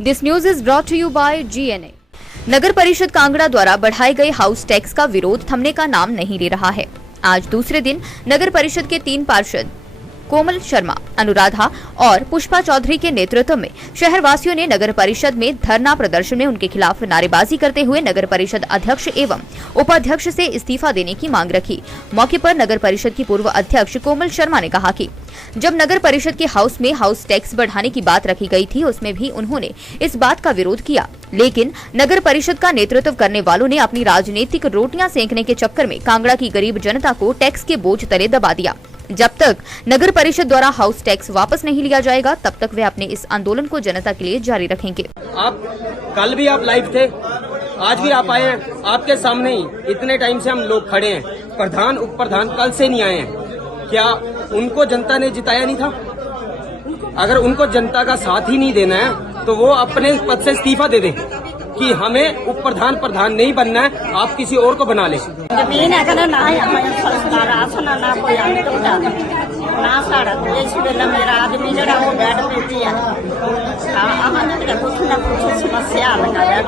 This news is brought to you by GNA। नगर परिषद कांगड़ा द्वारा बढ़ाए गए हाउस टैक्स का विरोध थमने का नाम नहीं ले रहा है। आज दूसरे दिन नगर परिषद के 3 पार्षद कोमल शर्मा, अनुराधा और पुष्पा चौधरी के नेतृत्व में शहरवासियों ने नगर परिषद में धरना प्रदर्शन में उनके खिलाफ नारेबाजी करते हुए नगर परिषद अध्यक्ष एवं उपाध्यक्ष से इस्तीफा देने की मांग रखी। मौके पर नगर परिषद की पूर्व अध्यक्ष कोमल शर्मा ने कहा कि जब नगर परिषद के हाउस में हाउस टैक्स बढ़ाने की बात रखी गई थी, उसमें भी उन्होंने इस बात का विरोध किया, लेकिन नगर परिषद का नेतृत्व करने वालों ने अपनी राजनीतिक रोटियां सेंकने के चक्कर में कांगड़ा की गरीब जनता को टैक्स के बोझ तले दबा दिया। जब तक नगर परिषद द्वारा हाउस टैक्स वापस नहीं लिया जाएगा, तब तक वे अपने इस आंदोलन को जनता के लिए जारी रखेंगे। आप कल भी आप लाइव थे, आज भी आप आए हैं, आपके सामने ही इतने टाइम से हम लोग खड़े हैं। प्रधान उप प्रधान कल से नहीं आए हैं। क्या उनको जनता ने जिताया नहीं था? अगर उनको जनता का साथ ही नहीं देना है तो वो अपने पद से इस्तीफा दे दें कि हमें उप प्रधान प्रधान नहीं बनना है, आप किसी और को बना ले। जमीन है ना ना कोई ना साड़ा इस वेला मेरा आदमी जरा वो बेड पे पिया कुछ ना कुछ समस्या लगाया।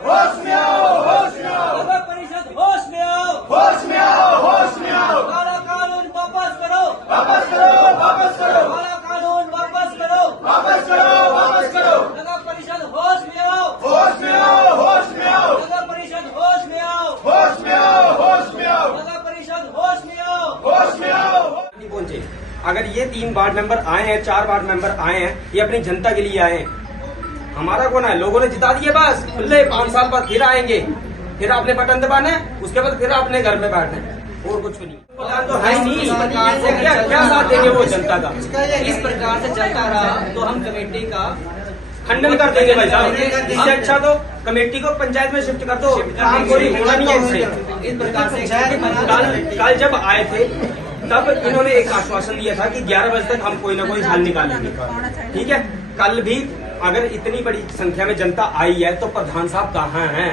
होश में आओ, होश में आओ, नगर परिषद होश में आओ, होश में आओ, होश में आओ। काला कानून वापस करो, वापस करो, वापस करो। काला कानून वापस करो, वापस करो, वापस करो। नगर परिषद होश में आओ, होश में आओ, होश में आओ। नगर परिषद होश में आओ, होश में आओ, होश में आओ। नगर परिषद होश में आओ, होश में आओ। पहुंचे। अगर ये 3 वार्ड मेंबर आए हैं, 4 वार्ड मेंबर आए हैं, ये अपनी जनता के लिए आए हैं। हमारा कौन है? लोगों ने जिता दिए, बस खुले 5 साल बाद फिर आएंगे, फिर आपने बटन दबाना है, उसके बाद फिर आपने घर में बैठना है, और कुछ नहीं। तो है नहीं, क्या साथ देंगे वो जनता का? इस प्रकार से चलता रहा तो हम कमेटी का खंडन कर देंगे भाई साहब। इससे अच्छा तो कमेटी को पंचायत में शिफ्ट कर दो, काम कोई होना नहीं है इससे। इस प्रकार से कल जब आए थे तब इन्होंने एक आश्वासन दिया था कि 11 बजे तक हम कोई ना कोई हल निकालेंगे। ठीक है, कल भी अगर इतनी बड़ी संख्या में जनता आई है तो प्रधान साहब कहाँ हैं?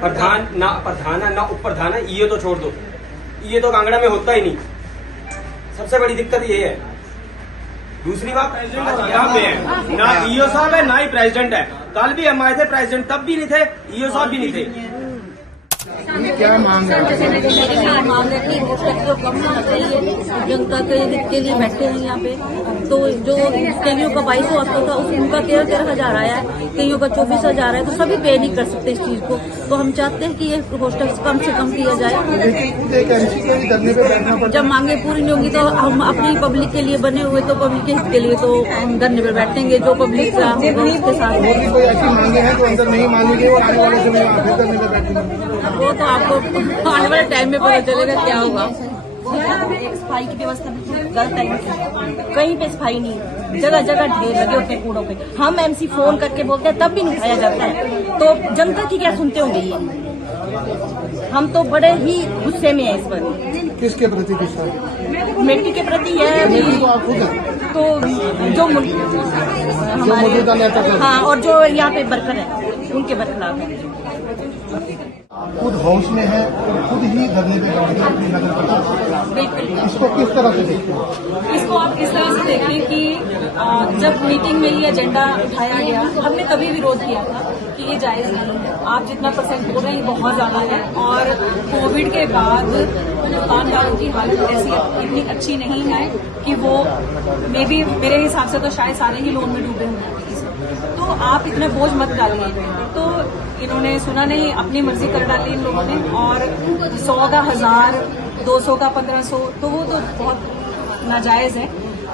प्रधान है ना उप प्रधान है, ये तो छोड़ दो, ये तो कांगड़ा में होता ही नहीं। सबसे बड़ी दिक्कत ये है। दूसरी बात, यहाँ पे है ना ईओ साहब है ना ही प्रेसिडेंट है। कल भी हम आए थे, प्रेसिडेंट तब भी नहीं थे, ईओ साहब भी नहीं थे। क्या मांग है? मांग है कि टैक्स कम होना चाहिए। जनता के हित के लिए बैठे हैं यहाँ पे। तो जो कईयों का 2200 था, उनका 13,000 आया है, कईयों का 24,000 है, तो सभी पे नहीं कर सकते इस चीज को। तो हम चाहते हैं कि ये टैक्स कम से कम किया जाए। जब मांगे पूरी नहीं होंगी तो हम अपनी पब्लिक के लिए बने हुए, तो पब्लिक के हित के लिए तो हम धरने पर बैठेंगे। जो पब्लिक उसके साथ कोई ऐसी मांगे हैं जो अंदर नहीं मानेंगे और आने वाले समय में आगे धरने पर बैठेंगे? वो तो आपको आने वाले टाइम में पता चलेगा क्या होगा। सफाई की व्यवस्था गलत है, कहीं पे सफाई नहीं, जगह जगह ढेर लगे होते हैं कूड़ों पे। हम MC फोन करके बोलते हैं तब भी नहीं उठाया जाता है, तो जनता की क्या सुनते होंगे ये? हम तो बड़े ही गुस्से में हैं इस पर। किसके प्रति गुस्सा? कमेटी के प्रति है तो जो मौजूदा नेता, हाँ, और जो यहाँ पे वर्कर है उनके बरखलाफ है। खुद हाउस में है और खुद ही धरने पे बैठ गए अपनी नगर परिषद। इसको किस तरह से देखते हैं? इसको आप इस तरह से देखिए कि जब मीटिंग में ये एजेंडा उठाया गया, हमने तभी विरोध किया था कि ये जायज नहीं है। आप जितना परसेंट बोल रहे हैं ये बहुत ज्यादा है, और कोविड के बाद दुकानदारों की हालत ऐसी इतनी अच्छी नहीं है कि वो मे बी मेरे हिसाब से तो शायद सारे ही लोन में डूबे हुए हैं। तो आप इतना बोझ मत डालिए। तो इन्होंने सुना नहीं, अपनी मर्जी कर डाली इन लोगों ने, और 100 का 1000, 200 का 1500, तो वो तो बहुत नाजायज है।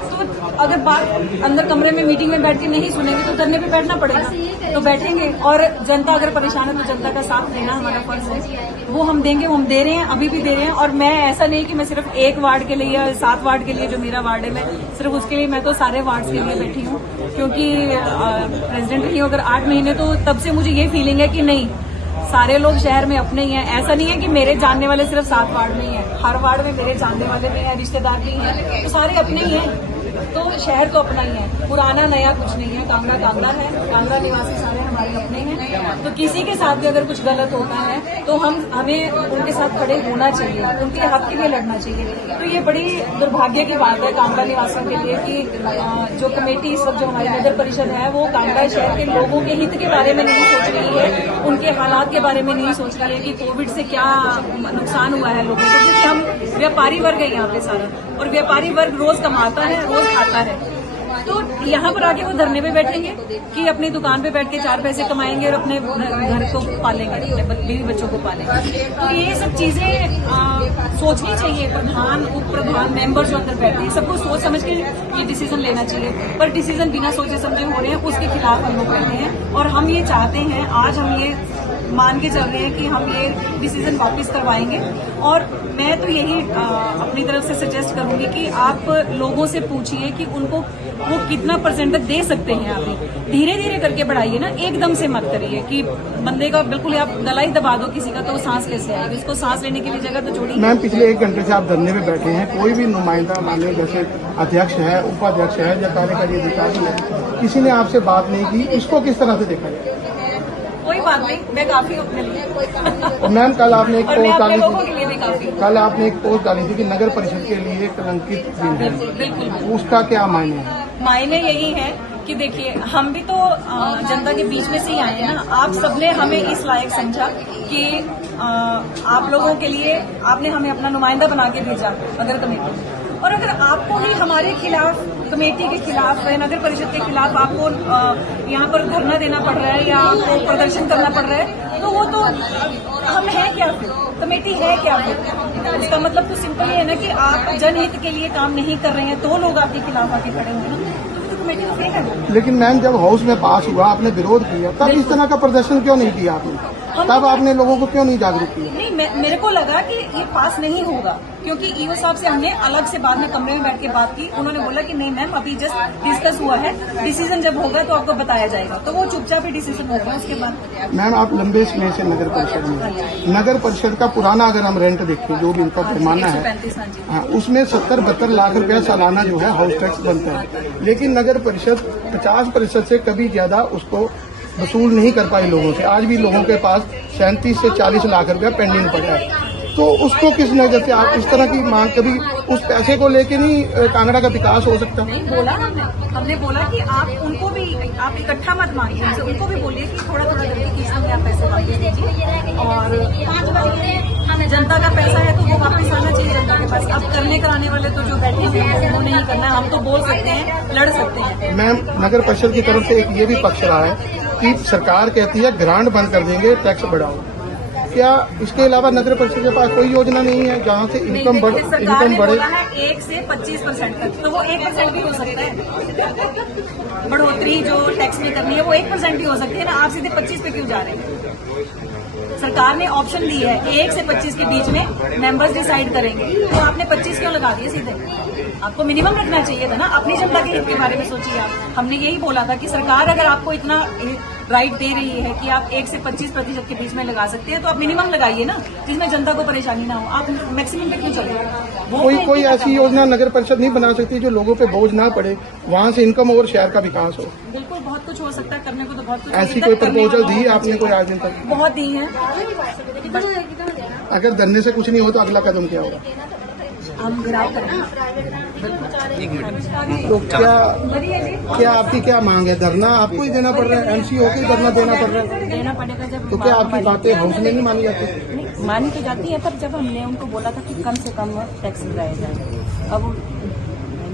तो अगर बात अंदर कमरे में मीटिंग में बैठ के नहीं सुनेंगे तो धरने पे बैठना पड़ेगा, तो बैठेंगे। और जनता अगर परेशान है तो जनता का साथ देना हमारा फर्ज है, वो हम देंगे, वो हम दे रहे हैं, अभी भी दे रहे हैं। और मैं ऐसा नहीं कि मैं सिर्फ 1 वार्ड के लिए या 7 वार्ड के लिए, जो मेरा वार्ड है, मैं सिर्फ उसके लिए, मैं तो सारे वार्ड के लिए बैठी हूँ। क्योंकि प्रेसिडेंट रही हूँ अगर 8 महीने, तो तब से मुझे ये फीलिंग है कि नहीं, सारे लोग शहर में अपने ही हैं। ऐसा नहीं है कि मेरे जानने वाले सिर्फ 7 वार्ड में ही हैं, हर वार्ड में मेरे जानने वाले भी हैं, रिश्तेदार भी हैं, तो सारे अपने ही हैं। तो शहर तो अपना ही है, पुराना नया कुछ नहीं है। कांगड़ा कांगड़ा है, कांगड़ा निवासी सारे हमारे अपने हैं। तो किसी के साथ भी अगर कुछ गलत होता है तो हमें उनके साथ खड़े होना चाहिए, उनके हक के लिए लड़ना चाहिए। तो ये बड़ी दुर्भाग्य की बात है कांगड़ा निवासियों के लिए कि जो कमेटी इस वक्त जो हमारी नगर परिषद है वो कांगड़ा शहर के लोगों के हित के बारे में नहीं सोच रही है, उनके हालात के बारे में नहीं सोच रही है कि कोविड से क्या नुकसान हुआ है लोगों को। क्योंकि हम व्यापारी वर्ग है यहाँ पे सारा, और व्यापारी वर्ग रोज कमाता है, रोज खाता है। तो यहाँ पर आके वो धरने पे बैठेंगे कि अपनी दुकान पे बैठ के 4 पैसे कमाएंगे और अपने घर को पालेंगे, अपने बीवी बच्चों को पालेंगे। तो ये सब चीजें सोचनी चाहिए। प्रधान, उप प्रधान, मेंबर जो अंदर बैठते हैं, सबको सोच समझ के ये डिसीजन लेना चाहिए। पर डिसीजन बिना सोचे समझे हो रहे हैं, उसके खिलाफ हम लोग बैठे हैं। और हम ये चाहते हैं, आज हम ये मान के चल रहे हैं कि हम ये डिसीजन वापस करवाएंगे। और मैं तो यही अपनी तरफ से सजेस्ट करूंगी कि आप लोगों से पूछिए कि उनको वो कितना % तक दे सकते हैं। आप धीरे धीरे करके बढ़ाइए ना, एकदम से मत करिए कि बंदे का बिल्कुल आप गला ही दबा दो किसी का, तो सांस कैसे आएगी? उसको सांस लेने के लिए जगह तो छोड़िए। मैम, पिछले 1 घंटे से आप धरने में बैठे हैं, कोई भी नुमाइंदा माने जैसे अध्यक्ष है, उपाध्यक्ष है या कार्यकारी अधिकारी है, किसी ने आपसे बात नहीं की, इसको किस तरह से देखा जाए? कोई बात नहीं, मैं काफी हूँ अपने लिए। और मैम, कल आपने एक और मैं पोस्ट अपने डाली लोगों के थी, लिए भी काफी हूँ। कल आपने एक पोस्ट डाली थी कि नगर परिषद के लिए कलंकित दिन है, बिल्कुल उसका क्या मायने है? मायने यही है कि देखिए, हम भी तो जनता के बीच में से ही आए हैं ना। आप सबने हमें इस लायक समझा कि आप लोगों के लिए आपने हमें अपना नुमाइंदा बना के भेजा नगर कमेटी। और अगर आपको ही हमारे खिलाफ, कमेटी के खिलाफ, नगर परिषद के खिलाफ आपको यहाँ पर धरना देना पड़ रहा है या आपको प्रदर्शन करना पड़ रहा है, तो वो तो हम हैं क्या फिर? कमेटी है क्या फिर? इसका मतलब तो सिंपल ही है ना कि आप जनहित के लिए काम नहीं कर रहे हैं, तो लोग आपके खिलाफ आके खड़े हुए ना, तो कमेटी तो फेक है। लेकिन मैम, जब हाउस में पास हुआ, आपने विरोध किया, तब इस तरह का प्रदर्शन क्यों नहीं किया आपने? तब आपने लोगों को क्यों नहीं जागरूक किया? नहीं, मेरे को लगा कि ये पास नहीं होगा, क्योंकि ईओ साहब से हमने अलग से बाद में कमरे में बैठ के बात की। उन्होंने बोला कि नहीं मैम, अभी जस्ट डिस्कस हुआ है, डिसीजन जब होगा तो आपको बताया जाएगा। तो वो चुपचाप ही डिसीजन होगा उसके बाद। मैम, आप लंबे समय से नगर परिषद में, नगर परिषद का पुराना अगर हम रेंट देखें, जो भी इनका जुर्माना है, 135, हाँ, उसमें 70-72 लाख रुपया सालाना जो है हाउस टैक्स बनता है। लेकिन नगर परिषद 50% से कभी ज्यादा उसको वसूल नहीं कर पाई लोगों से। आज भी लोगों के पास 37 से 40 लाख रुपया पेंडिंग पड़ा है। तो उसको किस नजर से आप इस तरह की मांग, कभी उस पैसे को लेके नहीं कांगड़ा का विकास हो सकता? नहीं बोला हमने बोला कि आप उनको भी, आप इकट्ठा मत मांगिए, हमसे उनको भी बोलिए कि थोड़ा थोड़ा करके किस्त में आप पैसे वापस दीजिए। और जनता का पैसा है तो वो वापस आना चाहिए जनता के पास। अब करने कराने वाले तो जो बैठे हुए हैं वो नहीं करना है। हम तो बोल सकते हैं, लड़ सकते हैं। मैम, नगर परिषद की तरफ से एक ये भी पक्ष रहा है कि सरकार कहती है ग्रांट बंद कर देंगे, टैक्स बढ़ाओ। क्या इसके अलावा नगर परिषद के पास कोई योजना नहीं है जहाँ से इनकम बढ़े? सरकार ने बोला है 1 से 25% तक, तो वो 1% भी हो सकता है। बढ़ोतरी जो टैक्स में करनी है वो 1% भी हो सकती है ना। आप सीधे 25 पे क्यों जा रहे हैं? सरकार ने ऑप्शन दी है 1 से 25 के बीच में मेंबर्स डिसाइड करेंगे, तो आपने 25 क्यों लगा दिए सीधे? आपको मिनिमम रखना चाहिए था ना। अपनी जनता के हित के बारे में सोचिए आप। हमने यही बोला था कि सरकार अगर आपको इतना राइट दे रही है कि आप 1 से 25% के बीच में लगा सकते हैं, तो आप मिनिमम लगाइए ना, जिसमें जनता को परेशानी ना हो। आप मैक्सिमम पे क्यों चल रहे हैं? कोई ऐसी योजना नगर परिषद नहीं बना सकती जो लोगों पे बोझ ना पड़े, वहाँ से इनकम और शहर का विकास हो? बिल्कुल, बहुत कुछ हो सकता है, करने को तो बहुत कुछ। ऐसी कोई प्रपोजल दी आपने कोई आज दिन तक? बहुत दी है। अगर धरने से कुछ नहीं हो तो अगला कदम क्या होगा? हम घिराव करेंगे। तो क्या आपकी क्या मांग है? धरना आपको ही देना पड़ रहा है, एमसीओ को ही धरना देना पड़ रहा है? देना पड़ेगा। जब तो क्या आपकी बातें हाउस में नहीं मानी जाती? नहीं, मानी तो जाती है, पर जब हमने उनको बोला था कि कम से कम टैक्स लगाया जाए, अब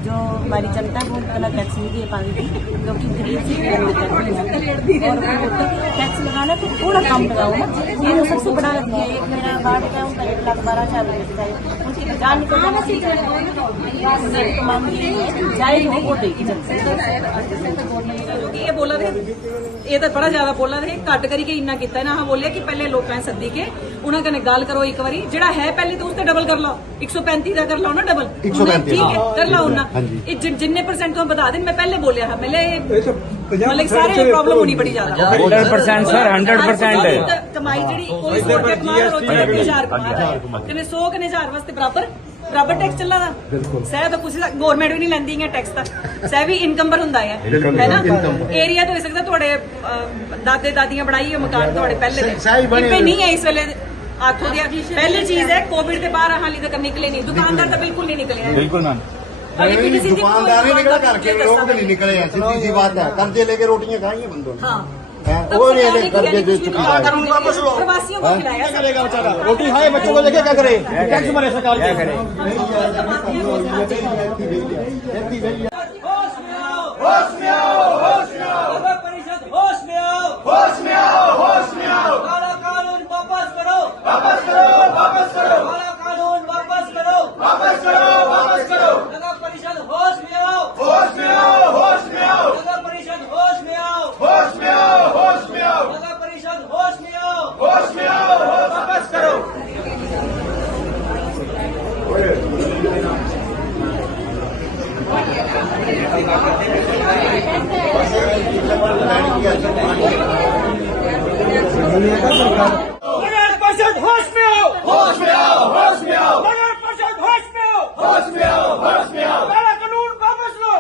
जो हमारी जनता है वो उतना टैक्स नहीं दे पाई थी, क्योंकि गरीब से और टैक्स लगाना तो थोड़ा कम लगाओ ना। ये सबसे बड़ा लग गया। एक मेरा बाढ़ गया, उनका 1,12,000 रुपये उनकी जान निकल जाना चाहिए। तो मांग ये जाए हो वो देगी क्योंकि ये बोला थे, ये तो बड़ा ज्यादा बोला थे, घट करी के इन्ना किया ना। हाँ बोलिया कि पहले लोगों सदी के उन्होंने कने गल करो एक बारी, जेड़ा है पहले तो उससे डबल कर लो, 135 का कर लो ना डबल, 135 ठीक है कर लो उन्ना। जिन्ने % तो बता दें, मैं पहले बोलिया था, मतलब सारे प्रॉब्लम होनी बड़ी ज्यादा। 100% सर, 100% कमाई जी कोई 100 कमा 100 कने 1000 वास्ते बराबर ਬਰਾਬਰ ਟੈਕਸ ਚੱਲਾ ਦਾ ਸਹਿ ਤਾਂ ਕੁਝ ਗਵਰਨਮੈਂਟ ਵੀ ਨਹੀਂ ਲੈਂਦੀ ਹੈ ਟੈਕਸ ਤਾਂ ਸਹਿ ਵੀ ਇਨਕਮ ਪਰ ਹੁੰਦਾ ਹੈ ਨਾ ਏਰੀਆ ਤੋਂ ਹੋ ਸਕਦਾ ਤੁਹਾਡੇ ਦਾਦੇ ਦਾਦੀਆਂ ਬਣਾਈ ਮਕਾਨ ਤੁਹਾਡੇ ਪਹਿਲੇ ਦੇ ਇੱਥੇ ਨਹੀਂ ਹੈ ਇਸ ਵੇਲੇ ਆਥੋਂ ਦੀ ਪਹਿਲੀ ਚੀਜ਼ ਹੈ ਕੋविड के बाहर हाली तक निकले नहीं दुकानदार तो बिल्कुल नहीं निकले हैं बिल्कुल मैम दुकानदार ही निकला घर के लोग तो नहीं निकले हैं सीधी सी बात है कर्जे लेके रोटियां खाई हैं बंदों ने वो नहीं कर्जे दे चुकी है प्रवासियों को खिलाया करेगा बेचारा रोटी खाए बच्चों को लेके क्या करे टैक्स भरे सरकार क्या करे होश में आओ नगर परिषद होश में आओ काला कानून वापस करो काला कानून वापस करो नगर परिषद होश में आओ नगर परिषद होश में आओ नगर परिषद होश में आओ वापस करो नगर परिषद होश में आओ नगर परिषद होश में आओ काला कानून वापस लो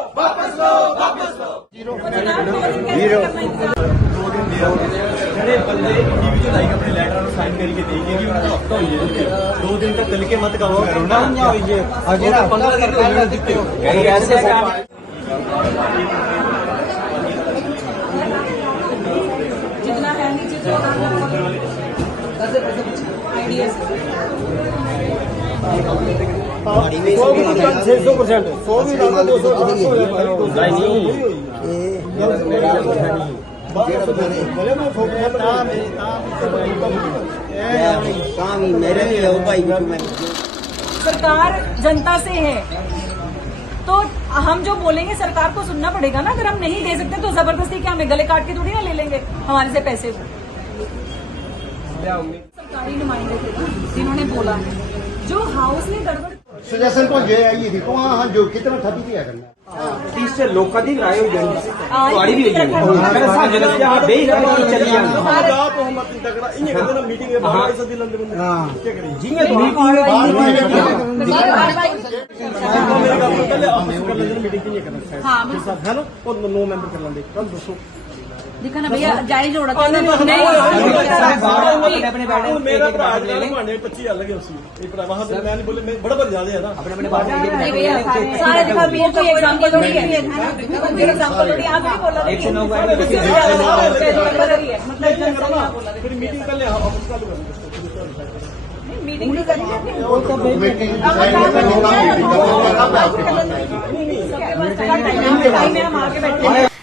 ਜਿਹੜੇ ਬੰਦੇ ਇੰਡੀਵਿਜੂਅਲ ਆਪਣੇ ਲੈਟਰ ਨੂੰ ਸਾਈਨ ਕਰਕੇ ਦੇਈਏ ਕਿ ਉਹਨਾਂ ਦਾ ਹਫਤਾ ਹੋਈ ਹੈ 2 दिन तक चल के मत करो ना अगर 15 दिन पहले दिखते हो ऐसे जितना है नीचे जो आइडियाज 600% 100 भी डालना 200 सरकार जनता से है तो हम जो बोलेंगे सरकार को सुनना पड़ेगा ना अगर हम नहीं दे सकते तो जबरदस्ती क्या हमें गले काट के थोड़ी ना ले लेंगे हमारे से पैसे को सरकारी नुमाइंदे थे जिन्होंने बोला जो हाउस में गड़बड़ सजेशन तो ये है ये देखो हाँ जो कितना ठगी दिया करना तीस से लोग कभी राय हो जाएंगे भी नो मेंबर कर लेंगे कल दसो देखा ना भैया जायज जोड़ा मेरा भरा माने 25 लगे उसी वहां से मैंने बोले मैं बड़ा ज्यादा है ना अपने सारे जगह भी कोई एग्जांपल थोड़ी है एग्जांपल थोड़ी आप भी बोल रहे हैं मतलब फिर मीटिंग कर ले हम चालू कर मीटिंग नहीं करेंगे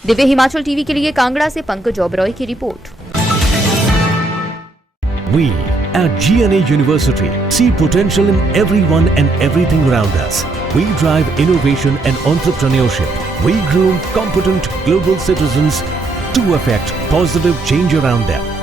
दिव्य हिमाचल टीवी के लिए कांगड़ा से पंकज ओबरॉय की report. We at GNA University see potential in everyone and everything around us. We drive innovation and entrepreneurship. We groom competent global citizens to affect positive change around them.